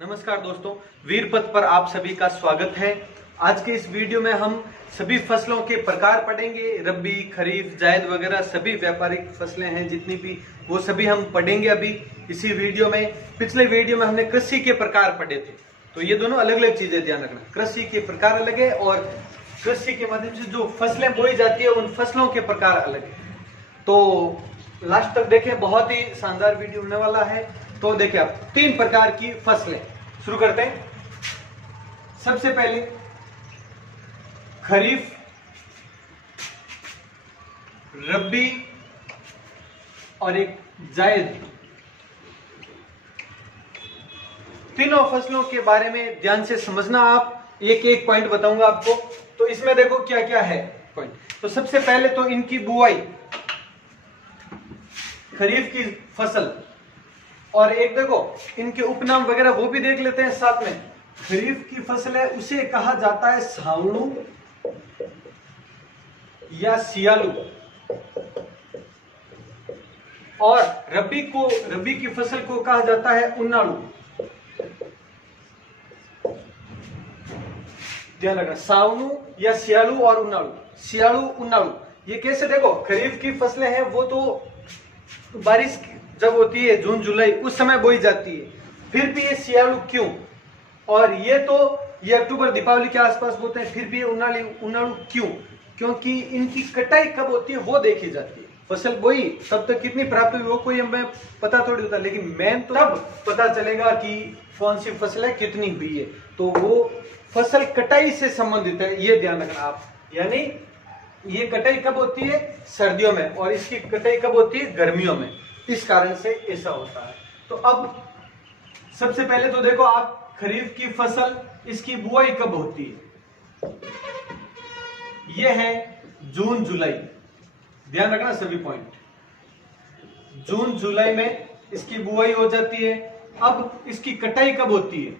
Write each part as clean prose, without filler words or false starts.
नमस्कार दोस्तों, वीर पथ पर आप सभी का स्वागत है। आज के इस वीडियो में हम सभी फसलों के प्रकार पढ़ेंगे। रबी, खरीफ, जायद वगैरह सभी व्यापारिक फसलें हैं जितनी भी, वो सभी हम पढ़ेंगे अभी इसी वीडियो में। पिछले वीडियो में हमने कृषि के प्रकार पढ़े थे, तो ये दोनों अलग अलग चीजें ध्यान रखना। कृषि के प्रकार अलग है और कृषि के माध्यम से जो फसलें बोई जाती है उन फसलों के प्रकार अलग है। तो लास्ट तक देखें, बहुत ही शानदार वीडियो होने वाला है। तो देखिए, आप 3 प्रकार की फसलें शुरू करते हैं। सबसे पहले खरीफ, रबी और एक जायद। तीनों फसलों के बारे में ध्यान से समझना। आप एक एक पॉइंट बताऊंगा आपको। तो इसमें देखो क्या क्या है पॉइंट। तो सबसे पहले तो इनकी बुआई, खरीफ की फसल, और एक देखो इनके उपनाम वगैरह वो भी देख लेते हैं साथ में। खरीफ की फसल है उसे कहा जाता है सावणु या सियालू, और रबी की फसल को कहा जाता है उनाड़ू। ध्यान रखना, सावणु या सियालू और उनाड़ू। सियालू, उनाड़ू, ये कैसे? देखो, खरीफ की फसलें हैं वो तो बारिश जब होती है जून जुलाई उस समय बोई जाती है। फिर भी ये सियालू क्यों? और ये अक्टूबर दीपावली के आसपास बोते हैं। फिर भी ये उनाड़ू क्यों? क्योंकि इनकी कटाई कब होती है वो देखी जाती है। फसल बोई तब तक कितनी प्राप्त हुई वो कोई हमें पता थोड़ी होता, लेकिन मेन तो तब पता चलेगा कि कौन सी फसलें कितनी हुई है। तो वो फसल कटाई से संबंधित है, ये ध्यान रखना आप। यानी ये कटाई कब होती है? सर्दियों में, और इसकी कटाई कब होती है? गर्मियों में। इस कारण से ऐसा होता है। तो अब सबसे पहले तो देखो आप, खरीफ की फसल, इसकी बुआई कब होती है? यह है जून जुलाई। ध्यान रखना सभी पॉइंट। जून जुलाई में इसकी बुआई हो जाती है। अब इसकी कटाई कब होती है?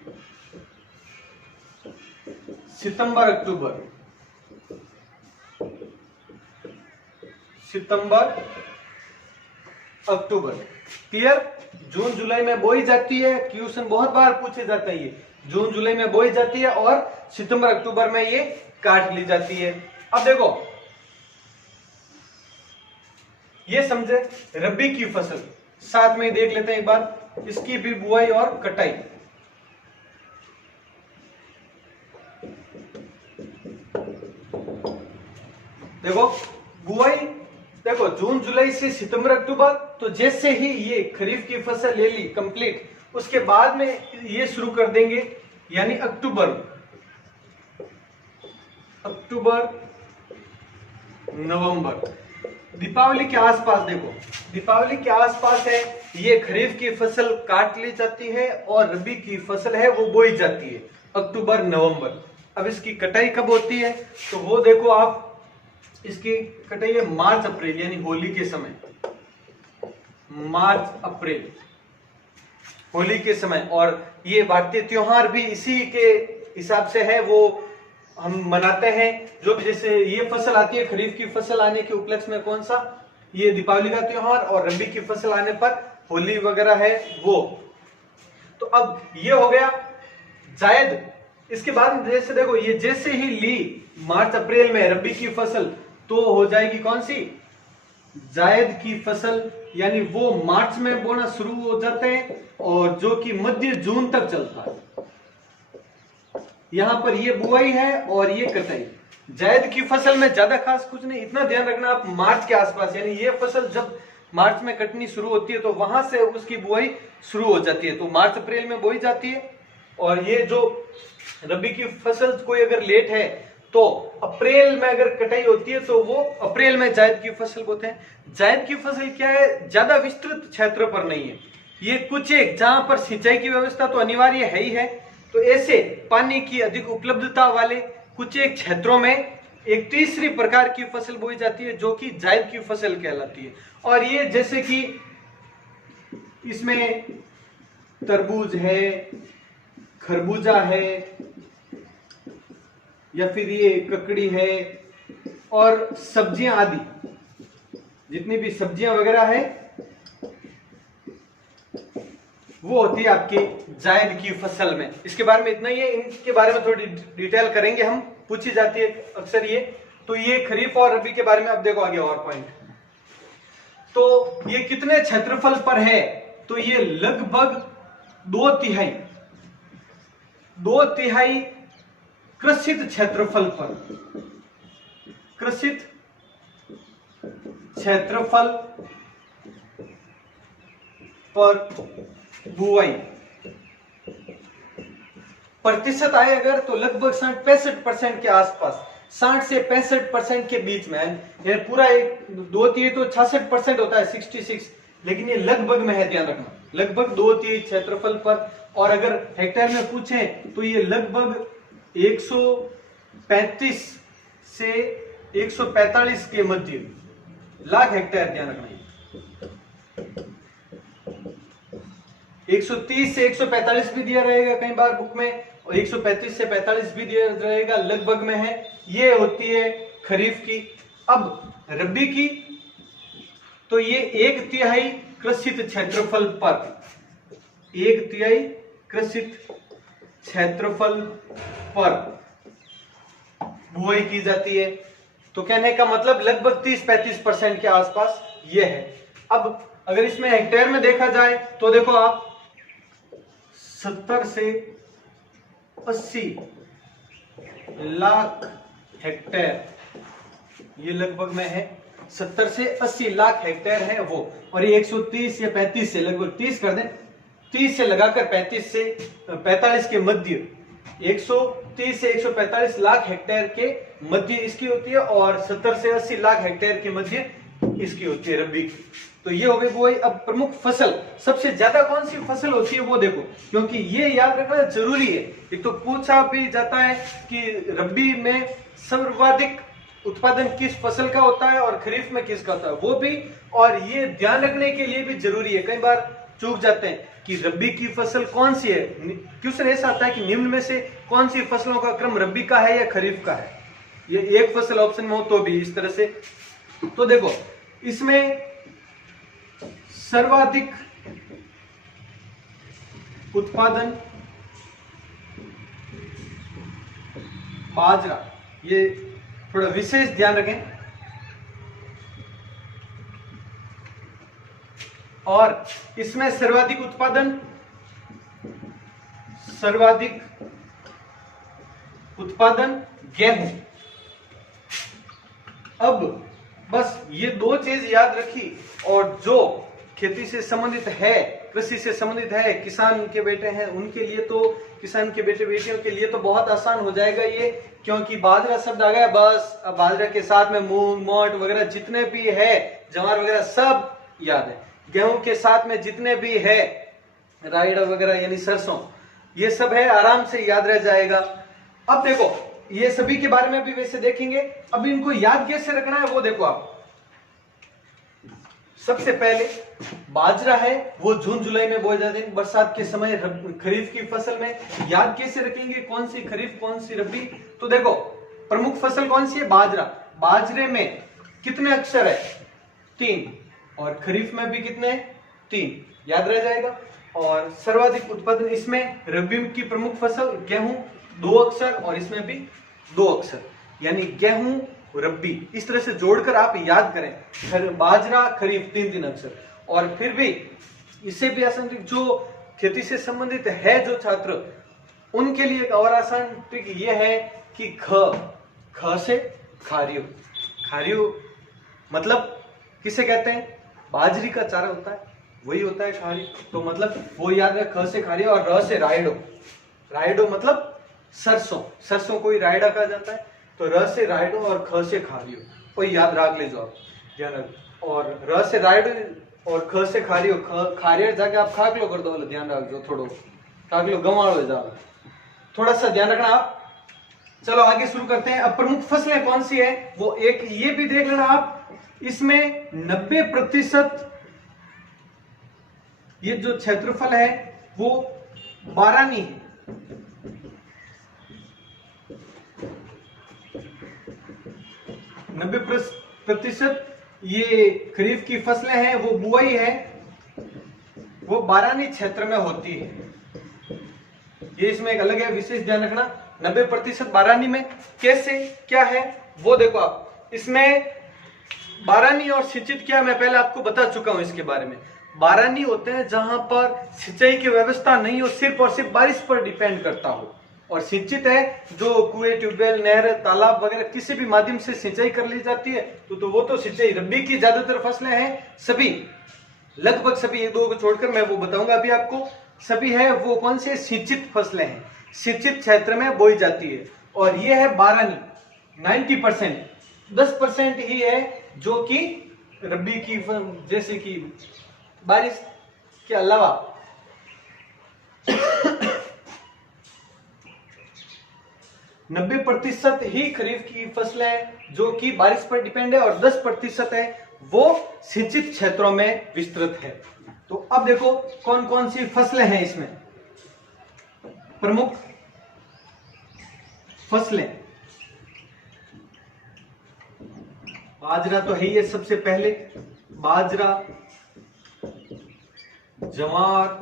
सितंबर अक्टूबर। सितंबर अक्टूबर, क्लियर? जून जुलाई में बोई जाती है। क्वेश्चन बहुत बार पूछे जाता है ये। जून जुलाई में बोई जाती है और सितंबर अक्टूबर में ये काट ली जाती है। अब देखो, ये समझे रबी की फसल, साथ में देख लेते हैं एक बार इसकी भी बुआई और कटाई। देखो बुआई, देखो जून जुलाई से सितंबर अक्टूबर। तो जैसे ही ये खरीफ की फसल ले ली कंप्लीट, उसके बाद में ये शुरू कर देंगे, यानी अक्टूबर नवंबर, दीपावली के आसपास। देखो दीपावली के आसपास है, ये खरीफ की फसल काट ली जाती है और रबी की फसल है वो बोई जाती है अक्टूबर नवंबर। अब इसकी कटाई कब होती है? तो वो देखो आप, इसकी कटाई है मार्च अप्रैल, यानी होली के समय। मार्च अप्रैल, होली के समय। और ये भारतीय त्योहार भी इसी के हिसाब से है, वो हम मनाते हैं। जो जैसे ये फसल आती है, खरीफ की फसल आने के उपलक्ष्य में कौन सा? ये दीपावली का त्योहार, और रबी की फसल आने पर होली वगैरह है वो। तो अब ये हो गया जायद। इसके बाद जैसे देखो, ये जैसे ही ली मार्च अप्रैल में रबी की फसल, तो हो जाएगी कौन सी? जायद की फसल। यानी वो मार्च में बोना शुरू हो जाते हैं और जो कि मध्य जून तक चलता है। यहां पर ये बुआई है और ये कटाई। जायद की फसल में ज्यादा खास कुछ नहीं, इतना ध्यान रखना आप, मार्च के आसपास, यानी ये फसल जब मार्च में कटनी शुरू होती है तो वहां से उसकी बुआई शुरू हो जाती है। तो मार्च अप्रैल में बोई जाती है। और ये जो रबी की फसल कोई अगर लेट है तो अप्रैल में अगर कटाई होती है तो वो अप्रैल में जायद की फसल बोते हैं। जायद की फसल क्या है? ज्यादा विस्तृत क्षेत्र पर नहीं है, ये कुछ एक जहां पर सिंचाई की व्यवस्था तो अनिवार्य है ही है, तो ऐसे पानी की अधिक उपलब्धता वाले कुछ एक क्षेत्रों में एक तीसरी प्रकार की फसल बोई जाती है जो कि जायद की फसल कहलाती है। और ये जैसे कि इसमें तरबूज है, खरबूजा है, या फिर ये ककड़ी है और सब्जियां आदि, जितनी भी सब्जियां वगैरह है वो होती है आपकी जायद की फसल में। इसके बारे में इतना ही है, इनके बारे में थोड़ी डिटेल करेंगे हम, पूछी जाती है अक्सर ये। तो ये खरीफ और रबी के बारे में अब देखो आगे और पॉइंट। तो ये कितने क्षेत्रफल पर है, तो ये लगभग 2/3 कृषित क्षेत्रफल पर, कृषित क्षेत्रफल पर बुआई। प्रतिशत आए अगर तो लगभग 65% के आसपास, 60 से 65% के बीच में। ये पूरा एक 2/3 तो 66% होता है, 66, लेकिन ये लगभग में है, ध्यान रखना, लगभग 2/3 क्षेत्रफल पर। और अगर हेक्टेयर में पूछें तो ये लगभग 135 से 145 के मध्य लाख हेक्टेयर, ध्यान रखना। 130 से 145 भी दिया रहेगा कई बार बुक में, और 135 से 45 भी दिया रहेगा, लगभग में है। ये होती है खरीफ की। अब रबी की, तो ये 1/3 कृषित क्षेत्रफल पर, 1/3 कृषित क्षेत्रफल पर बुआई की जाती है। तो कहने का मतलब लगभग 30-35% के आसपास ये है। अब अगर इसमें हेक्टेयर में देखा जाए तो देखो आप 70 से 80 लाख हेक्टेयर, ये लगभग में है, 70 से 80 लाख हेक्टेयर है वो। और ये 130 या 35 से, लगभग 30 कर दें, 30 से लगाकर 35 से 45 के मध्य, 130 से 145 लाख हेक्टेयर के मध्य इसकी होती है, और 70 से 80 लाख हेक्टेयर के मध्य इसकी होती है रबी की। तो ये हो गई बुआई। अब प्रमुख फसल, सबसे ज्यादा कौन सी फसल होती है वो देखो, क्योंकि ये याद रखना जरूरी है। एक तो पूछा भी जाता है कि रबी में सर्वाधिक उत्पादन किस फसल का होता है और खरीफ में किसका होता है, वो भी। और ये ध्यान रखने के लिए भी जरूरी है, कई बार चूक जाते हैं कि रबी की फसल कौन सी है। क्वेश्चन ऐसा आता है कि निम्न में से कौन सी फसलों का क्रम रबी का है या खरीफ का है, ये एक फसल ऑप्शन में हो तो भी इस तरह से। तो देखो इसमें सर्वाधिक उत्पादन बाजरा, ये थोड़ा विशेष ध्यान रखें। और इसमें सर्वाधिक उत्पादन गेहूं। अब बस ये दो चीज याद रखी, और जो खेती से संबंधित है, कृषि से संबंधित है, किसान के बेटे हैं उनके लिए तो, किसान के बेटे बेटियों के लिए तो बहुत आसान हो जाएगा ये, क्योंकि बाजरा शब्द आ गया बस। अब बाजरा के साथ में मूंग, मोट वगैरह जितने भी है, जवार वगैरह सब याद है। गेहूं के साथ में जितने भी है, राइड वगैरह यानी सरसों, ये सब है, आराम से याद रह जाएगा। अब देखो ये सभी के बारे में भी वैसे देखेंगे। अब इनको याद कैसे रखना है वो देखो आप। सबसे पहले बाजरा है वो जून जुलाई में बोए जाते हैं, बरसात के समय खरीफ की फसल में। याद कैसे रखेंगे कौन सी खरीफ कौन सी रबी, तो देखो प्रमुख फसल कौन सी है, बाजरा। बाजरे में कितने अक्षर है, 3, और खरीफ में भी कितने, 3, याद रह जाएगा। और सर्वाधिक उत्पादन इसमें रबी की प्रमुख फसल गेहूं, 2 अक्षर, और इसमें भी 2 अक्षर, यानी गेहूं रबी, इस तरह से जोड़कर आप याद करें। बाजरा खरीफ 3-3 अक्षर। और फिर भी इससे भी आसान ट्रिक, जो खेती से संबंधित है जो छात्र, उनके लिए एक और आसान ट्रिक ये है कि ख से खारियो। खारियो मतलब किसे कहते हैं, बाजरी का चारा होता है वही होता है खारी। तो मतलब वो याद रहे, ख से खारियो, और र से रायडो। रायडो मतलब सरसों, सरसों को ही रायडा कहा जाता है। तो र से रायडो और ख से खारियो, वही याद रख ले जाओ, ध्यान रख। और र से रायडो और ख से खारियो, खारियर जाके आप खाकलो कर दो, ध्यान रखो, थोड़ो खाकलो गंवाड़ो जाओ, थोड़ा सा ध्यान रखना आप। चलो आगे शुरू करते हैं। अब प्रमुख फसलें कौन सी है वो एक ये भी देख लेना आप। इसमें 90% ये जो क्षेत्रफल है वो बारानी है। %90 ये खरीफ की फसलें हैं वो बुआई है वो बारानी क्षेत्र में होती है। ये इसमें एक अलग है, विशेष ध्यान रखना। 90% बारानी में। कैसे क्या है वो देखो आप। इसमें बारानी और सिंचित क्या है मैं पहले आपको बता चुका हूं इसके बारे में। बारानी होते हैं जहां पर सिंचाई की व्यवस्था नहीं हो, सिर्फ और सिर्फ बारिश पर डिपेंड करता हो। और सिंचित है जो कुएं, ट्यूबवेल, नहर, तालाब वगैरह किसी भी माध्यम से सिंचाई कर ली जाती है तो वो तो सिंचाई। रबी की ज्यादातर फसलें हैं, सभी लगभग सभी, एक दो को छोड़कर मैं वो बताऊंगा अभी आपको, सभी है वो कौन से सिंचित फसलें हैं, सिंचित क्षेत्र में बोई जाती है। और ये है बारानी 90%। 10% ही है जो कि रबी की जैसे कि बारिश के अलावा 90% ही खरीफ की फसलें जो कि बारिश पर डिपेंड है और 10% है वो सिंचित क्षेत्रों में विस्तृत है। तो अब देखो कौन कौन सी फसलें हैं इसमें। प्रमुख फसलें, बाजरा तो है ही है सबसे पहले। बाजरा, ज्वार,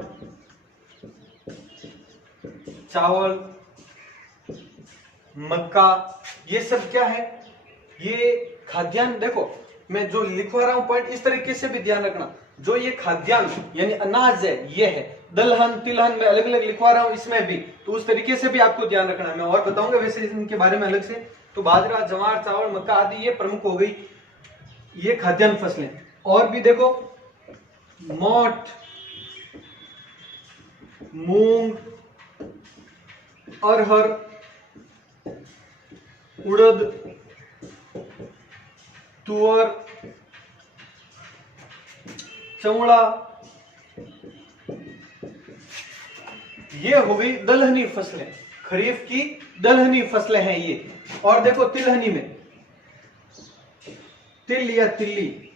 चावल, मक्का, ये सब क्या है, ये खाद्यान्न। देखो मैं जो लिखवा रहा हूं पॉइंट इस तरीके से भी ध्यान रखना। जो ये खाद्यान्न यानी अनाज है ये है। दलहन, तिलहन मैं अलग अलग लिखवा रहा हूं इसमें भी, तो उस तरीके से भी आपको ध्यान रखना है। मैं और बताऊंगा वैसे इनके बारे में अलग से। तो बाजरा, ज्वार, चावल, मक्का आदि ये प्रमुख हो गई, ये खाद्यान्न फसलें। और भी देखो मोठ, मूंग, अरहर, उड़द, तुअर, चौड़ा, ये हो गई दलहनी फसलें। खरीफ की दलहनी फसलें हैं ये। और देखो तिलहनी में तिल या तिल्ली,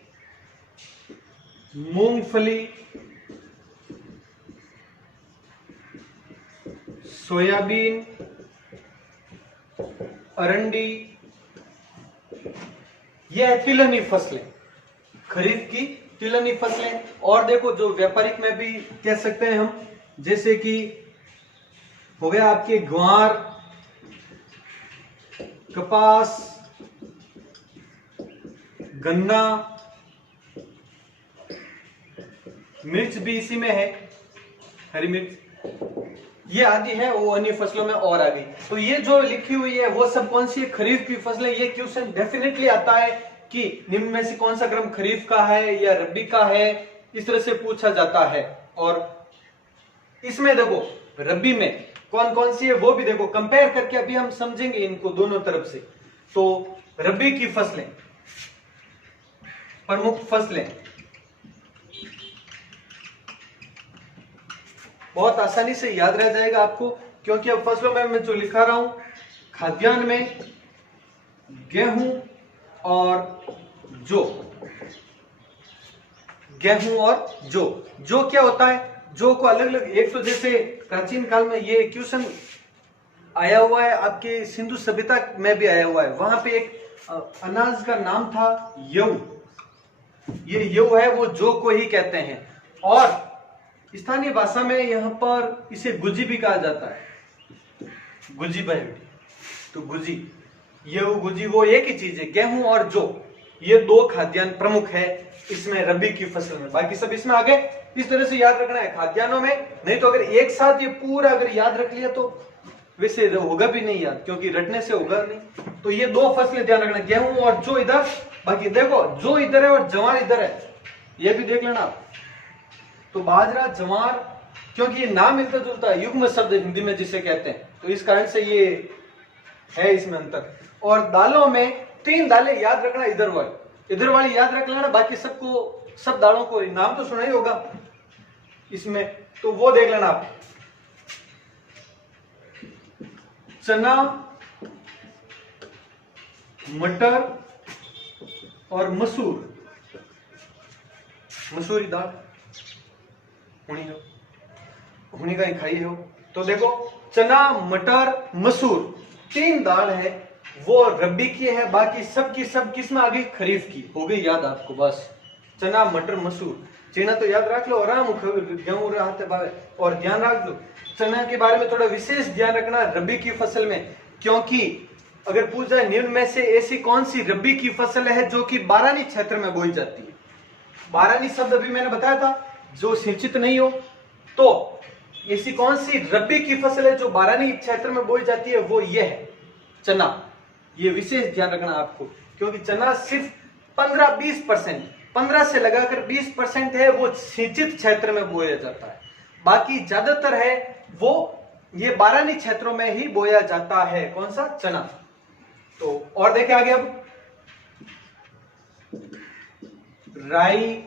मूंगफली, सोयाबीन, अरंडी, यह है तिलहनी फसलें, खरीफ की तिलहनी फसलें। और देखो जो व्यापारिक में भी कह सकते हैं हम, जैसे कि हो गया आपके ग्वार, कपास, गन्ना, मिर्च भी इसी में है, हरी मिर्च, ये आदि है वो अन्य फसलों में और आ गई। तो ये जो लिखी हुई है वो सब कौन सी खरीफ की फसलें। ये क्वेश्चन डेफिनेटली आता है कि निम्न में से कौन सा क्रम खरीफ का है या रबी का है, इस तरह से पूछा जाता है। और इसमें देखो रबी में कौन कौन सी है वो भी देखो कंपेयर करके अभी हम समझेंगे इनको दोनों तरफ से। तो रबी की फसलें, प्रमुख फसलें, बहुत आसानी से याद रह जाएगा आपको, क्योंकि अब फसलों में मैं जो लिखा रहा हूं, खाद्यान्न में गेहूं और जौ। गेहूं और जौ क्या होता है, जौ को अलग अलग, एक तो जैसे प्राचीन काल में ये क्वेश्चन आया हुआ है, आपके सिंधु सभ्यता में भी आया हुआ है। वहां पे एक अनाज का नाम था यऊ। ये यऊ है वो जौ को ही कहते हैं। और स्थानीय भाषा में यहाँ पर इसे गुजी भी कहा जाता है, गुजी भाई। तो गुजी, यऊ, गुजी वो एक ही चीज है। गेहूं और जौ ये दो खाद्यान्न प्रमुख है इसमें रबी की फसल में। बाकी सब इसमें आगे इस तरह से याद रखना है खाद्यान्नों में। नहीं तो अगर एक साथ ये पूरा अगर याद रख लिया तो वैसे होगा भी नहीं याद, क्योंकि रटने से होगा नहीं। तो ये दो फसलें ध्यान रखना, गेहूं और जौ इधर, बाकी देखो जौ इधर है और ज्वार इधर है, ये भी देख लेना आप। तो बाजरा, ज्वार, क्योंकि ये नाम मिलता जुलता है, युग्म शब्द हिंदी में जिसे कहते हैं, तो इस कारण से ये है इसमें अंतर। और दालों में 3 दालें याद रखना, इधर वाली याद रख लेना, बाकी सबको, सब दालों को नाम तो सुना ही होगा इसमें, तो वो देख लेना आप। चना, मटर और मसूरी दाल, हुनी का ही खाई हो। तो देखो चना, मटर, मसूर 3 दाल है वो रबी की है, बाकी सब की सब किस में आ गई, खरीफ की हो गई याद आपको। बस चना मटर मसूर चना तो याद रख लो, आराम गेहूं रहते भावे। और ध्यान रख लो चना के बारे में थोड़ा विशेष ध्यान रखना रबी की फसल में, क्योंकि अगर पूछ जाए निम्न में से ऐसी कौन सी रबी की फसल है जो कि बारानी क्षेत्र में बोई जाती है। बारानी शब्द अभी मैंने बताया था, जो सिंचित नहीं हो, तो ऐसी कौन सी रबी की फसल है जो बारानी क्षेत्र में बोई जाती है, वो ये है चना। ये विशेष ध्यान रखना आपको, क्योंकि चना सिर्फ 15-20%, 15 से लगाकर 20% है वो सिंचित क्षेत्र में बोया जाता है, बाकी ज्यादातर है वो ये बारानी क्षेत्रों में ही बोया जाता है। कौन सा, चना। तो और देखें आगे, अब राई,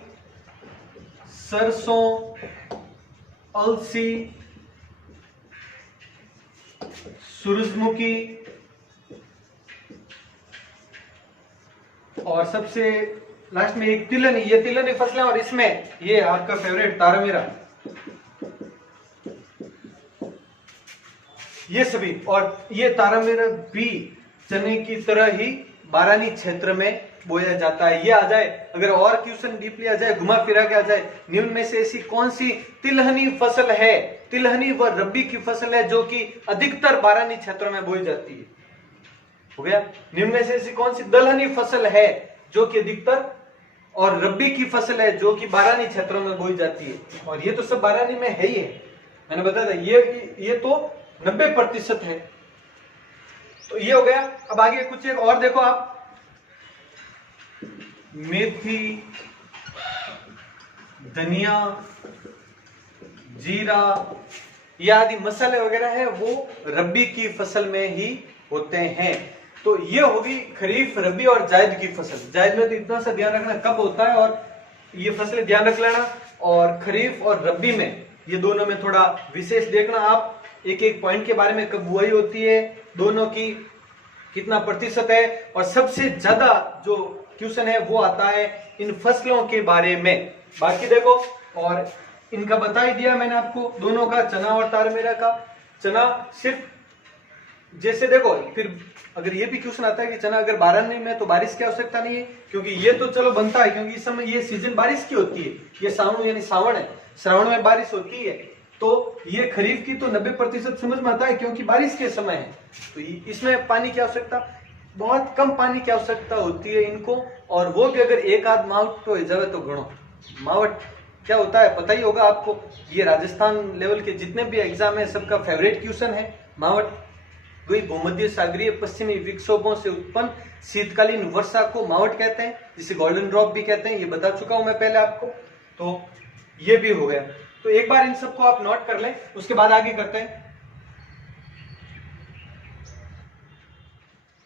सरसों, अलसी, सूरजमुखी और सबसे लास्ट में एक तिलहनी। ये तिलहनी फसलें, और इसमें ये आपका फेवरेट तारामीरा, ये सभी। और ये तारामीरा भी चने की तरह ही बारानी क्षेत्र में बोया जाता है। ये आ जाए, अगर और क्वेश्चन डीपली आ जाए, घुमा फिरा के आ जाए, निम्न में से ऐसी कौन सी तिलहनी फसल है, तिलहनी व रबी की फसल है जो कि अधिकतर बारानी क्षेत्रों में बोई जाती है, हो गया। निम्न में से ऐसी कौन सी दलहनी फसल है जो कि अधिकतर, और रबी की फसल है जो कि बारानी क्षेत्रों में बोई जाती है। और ये तो सब बारानी में है ही है, मैंने बताया था, ये तो 90% है। तो ये हो गया। अब आगे कुछ एक और देखो आप, मेथी, धनिया, जीरा, ये आदि मसाले वगैरह है वो रबी की फसल में ही होते हैं। तो ये होगी खरीफ, रबी और जायद की फसल। जायद में तो इतना सा ध्यान रखना कब होता है, और ये फसलें ध्यान रख लेना। और खरीफ और रबी में ये दोनों में थोड़ा विशेष देखना आप, एक एक पॉइंट के बारे में, कब बुआई होती है, दोनों की कितना प्रतिशत है। और सबसे ज्यादा जो क्वेश्चन है वो आता है इन फसलों के बारे में। बाकी देखो, और इनका बता ही दिया मैंने आपको, दोनों का, चना और तारमेरा का। चना सिर्फ जैसे देखो, फिर अगर ये भी क्वेश्चन आता है कि चना अगर बारानी में तो बारिश की आवश्यकता नहीं है, क्योंकि ये तो चलो बनता है, क्योंकि इस समय ये सीजन बारिश की होती है, ये सावन यानी सावन है, श्रावण में बारिश होती है। तो ये खरीफ की तो 90% समझ में आता है, क्योंकि बारिश के समय है, तो इसमें पानी की आवश्यकता, बहुत कम पानी की आवश्यकता होती है इनको। और वो भी अगर एक आध मावट हो जाए तो घणो। मावट क्या होता है पता ही होगा आपको, ये राजस्थान लेवल के जितने भी एग्जाम है सबका फेवरेट क्वेश्चन है। मावट वही भूमध्य सागरीय पश्चिमी विक्षोभों से उत्पन्न शीतकालीन वर्षा को मावट कहते हैं, जिसे गोल्डन ड्रॉप भी कहते हैं, ये बता चुका हूं मैं पहले आपको। तो ये भी हो गया। तो एक बार इन सबको आप नोट कर लें, उसके बाद आगे करते हैं।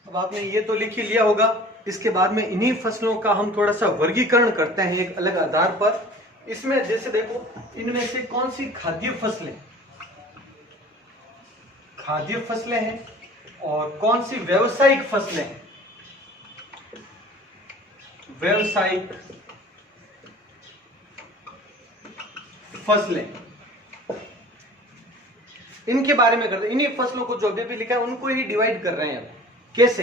अब आपने ये तो लिख ही लिया होगा, इसके बाद में इन्हीं फसलों का हम थोड़ा सा वर्गीकरण करते हैं एक अलग आधार पर। इसमें जैसे देखो, इनमें से कौन सी खाद्य फसलें हैं और कौन सी व्यावसायिक फसलें हैं। व्यावसायिक फसलें, इनके बारे में करते हैं। इन्हीं फसलों को जो भी लिखा है उनको ही डिवाइड कर रहे हैं। अब कैसे,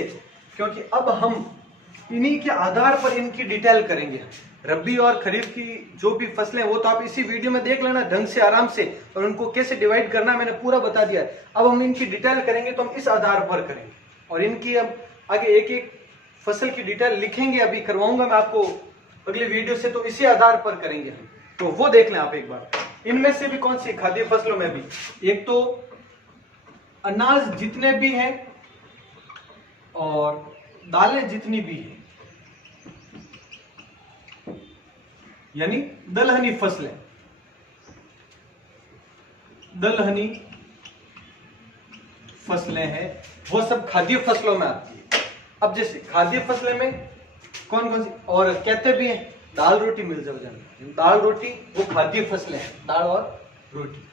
क्योंकि अब हम इन्हीं के आधार पर इनकी डिटेल करेंगे। रबी और खरीफ की जो भी फसलें वो तो आप इसी वीडियो में देख लेना ढंग से, आराम से, और उनको कैसे डिवाइड करना मैंने पूरा बता दिया है। अब हम इनकी डिटेल करेंगे तो हम इस आधार पर करेंगे, और इनकी अब आगे एक एक फसल की डिटेल लिखेंगे, अभी करवाऊंगा मैं आपको अगली वीडियो से, तो इसी आधार पर करेंगे हम। तो वो देख लें आप एक बार। इनमें से भी कौन सी खाद्य फसलों में भी, एक तो अनाज जितने भी हैं और दालें जितनी भी हैं, यानी दलहनी फसलें, दलहनी फसलें हैं, वो सब खाद्य फसलों में आती है। अब जैसे खाद्य फसलें में कौन कौन सी, और कहते भी हैं दाल रोटी मिल जाओ जाने, दाल रोटी वो खाद्य फसलें हैं, दाल और रोटी।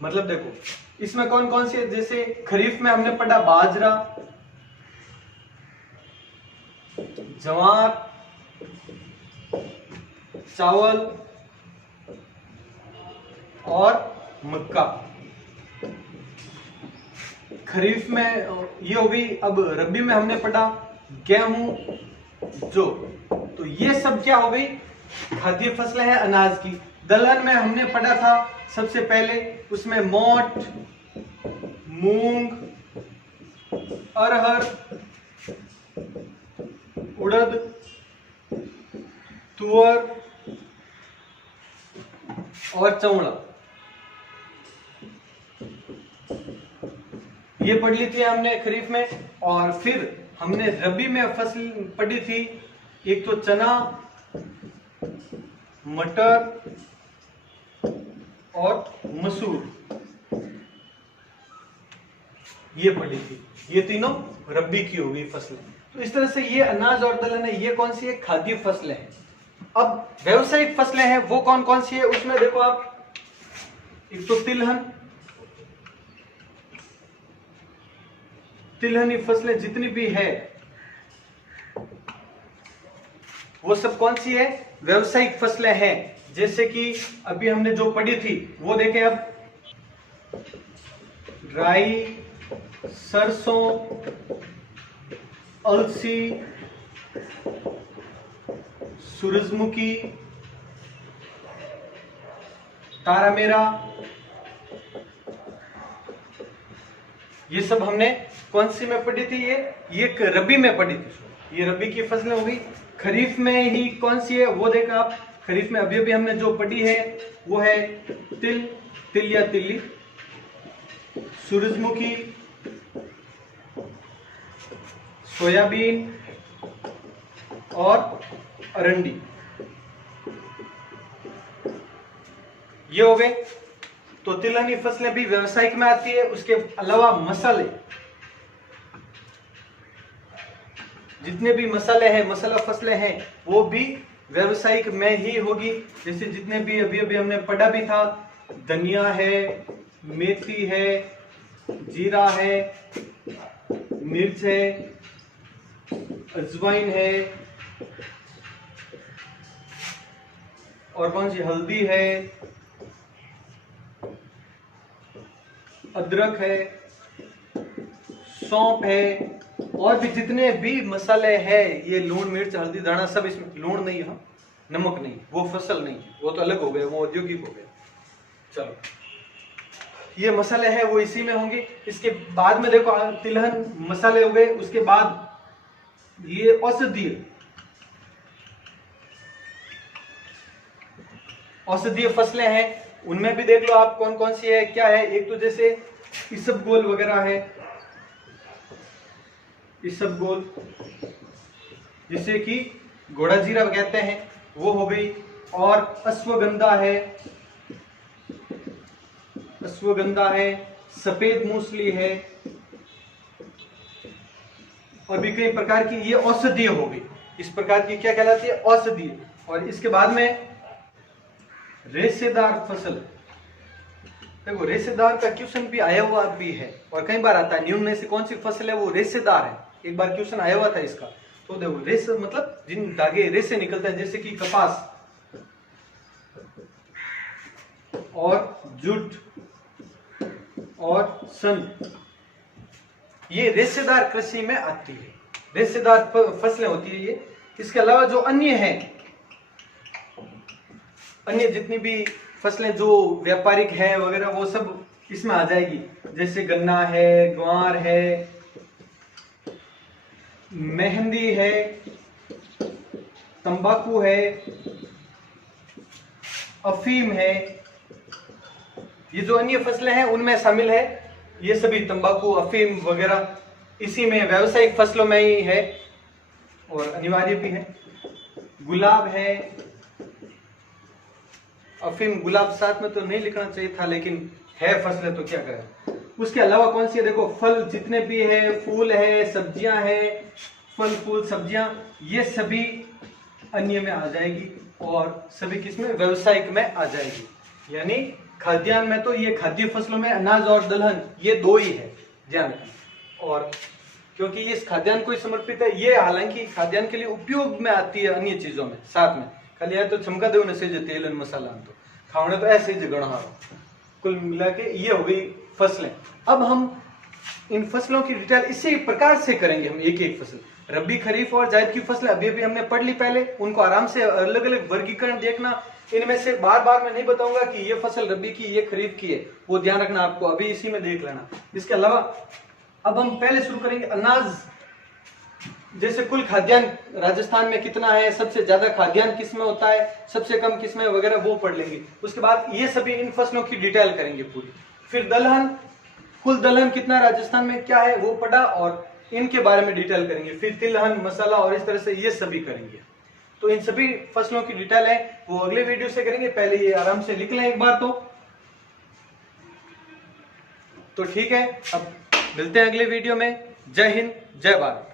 मतलब देखो इसमें कौन कौन सी है, जैसे खरीफ में हमने पढ़ा बाजरा, ज्वार, चावल और मक्का। खरीफ में ये हो गई। अब रबी में हमने पढ़ा गेहूं, जौ, तो ये सब क्या हो गई, खाद्य फसलें हैं अनाज की। दलहन में हमने पढ़ा था सबसे पहले, उसमें मोट, मूंग, अरहर, उड़द, तुअर और चौड़ा, ये पढ़ ली थी हमने खरीफ में। और फिर हमने रबी में फसल पढ़ी थी, एक तो चना, मटर और मसूर, ये पढ़ी थी। ये तीनों रबी की हो गई फसलें। तो इस तरह से ये अनाज और दलहन है, ये कौन सी है, खाद्य फसलें हैं। अब व्यावसायिक फसलें हैं वो कौन कौन सी है, उसमें देखो आप, एक तो तिलहन, तिलहनी फसलें जितनी भी है वो सब कौन सी है, व्यावसायिक फसलें हैं। जैसे कि अभी हमने जो पढ़ी थी वो देखें अब, राई, सरसों, अलसी, सूरजमुखी, तारामीरा, ये सब हमने कौन सी में पढ़ी थी, ये रबी में पढ़ी थी। ये रबी की फसलें हो गई। खरीफ में ही कौन सी है वो देखा आप, खरीफ में अभी अभी हमने जो पढ़ी है वो है तिल, तिल या तिल्ली, सूरजमुखी, सोयाबीन और अरंडी, ये हो गए। तो तिलहनी फसलें भी व्यावसायिक में आती है। उसके अलावा मसाले, जितने भी मसाले हैं, मसाला फसलें हैं, वो भी व्यावसायिक में ही होगी। जैसे जितने भी अभी अभी हमने पढ़ा भी था, धनिया है, मेथी है, जीरा है, मिर्च है, अजवाइन है, और कौन सी, हल्दी है, अदरक है, सौंफ है, और भी जितने भी मसाले हैं, ये लूण, मिर्च, हल्दी, धाना, सब इसमें, लूण नहीं है, नमक नहीं, वो फसल नहीं, वो तो अलग हो गए, वो औद्योगिक हो गए। चलो, ये मसाले हैं वो इसी में होंगे। इसके बाद में देखो, तिलहन मसाले हो गए। उसके बाद ये औषधीय फसलें हैं, उनमें भी देख लो आप कौन कौन सी है, क्या है। एक तो जैसे इसबगोल वगैरह है, इसबगोल जिसे कि घोड़ा जीरा कहते हैं, वो हो गई। और अश्वगंधा है, अश्वगंधा है, सफेद मूसली है, और भी कई प्रकार की ये औषधीय हो गई। इस प्रकार की क्या कहलाती है, औषधीय। और इसके बाद में रेशेदार फसल, देखो रेशेदार का क्वेश्चन भी आया हुआ भी है और कई बार आता है, निम्न में से कौन सी फसल है वो रेशेदार है, एक बार क्वेश्चन आया हुआ था इसका। तो देखो रेशे मतलब जिन धागे रेशे निकलते हैं, जैसे कि कपास और जूट और सन, ये रेशेदार कृषि में आती है, रेशेदार फसलें होती है ये। इसके अलावा जो अन्य है, अन्य जितनी भी फसलें जो व्यापारिक है वगैरह, वो सब इसमें आ जाएगी। जैसे गन्ना है, ग्वार है, मेहंदी है, तंबाकू है, अफीम है, ये जो अन्य फसलें हैं उनमें शामिल है। ये सभी तंबाकू, अफीम वगैरह इसी में व्यावसायिक फसलों में ही है और अनिवार्य भी है। गुलाब है, अफीम, गुलाब साथ में तो नहीं लिखना चाहिए था, लेकिन है फसलें तो क्या करें। उसके अलावा कौन सी है, देखो फल जितने भी है, फूल है, सब्जियां है, फल फूल सब्जियां, ये सभी अन्य में आ जाएगी और सभी किसमें, व्यावसायिक में आ जाएगी। यानी खाद्यान्न में तो ये खाद्य फसलों में अनाज और दलहन ये दो ही है, ध्यान रखना। और क्योंकि ये खाद्यान्न को ही समर्पित है, ये हालांकि खाद्यान्न के लिए उपयोग में आती है अन्य चीजों में साथ में, खाली है तो चमका दो न से जो तेल और मसाला तो खावने तो ऐसे ही जगह। कुल मिला के ये हो गई फसलें। अब हम इन फसलों की डिटेल इसी प्रकार से करेंगे हम, एक एक फसल, रबी, खरीफ और जायद की फसलें अभी अभी हमने पढ़ ली पहले, उनको आराम से अलग अलग वर्गीकरण देखना। इनमें से बार बार मैं नहीं बताऊंगा कि ये फसल रबी की, ये खरीफ की है, वो ध्यान रखना आपको, अभी इसी में देख लेना। इसके अलावा अब हम पहले शुरू करेंगे अनाज, जैसे कुल खाद्यान्न राजस्थान में कितना है, सबसे ज्यादा खाद्यान्न किस में होता है, सबसे कम किस में वगैरह, वो पढ़ लेंगे। उसके बाद ये सभी इन फसलों की डिटेल करेंगे पूरी। फिर दलहन, कुल दलहन कितना राजस्थान में क्या है वो पढ़ा और इनके बारे में डिटेल करेंगे। फिर तिलहन, मसाला और इस तरह से ये सभी करेंगे। तो इन सभी फसलों की डिटेल है वो अगले वीडियो से करेंगे, पहले ये आराम से लिख लें एक बार। तो ठीक है, अब मिलते हैं अगले वीडियो में। जय हिंद, जय भारत।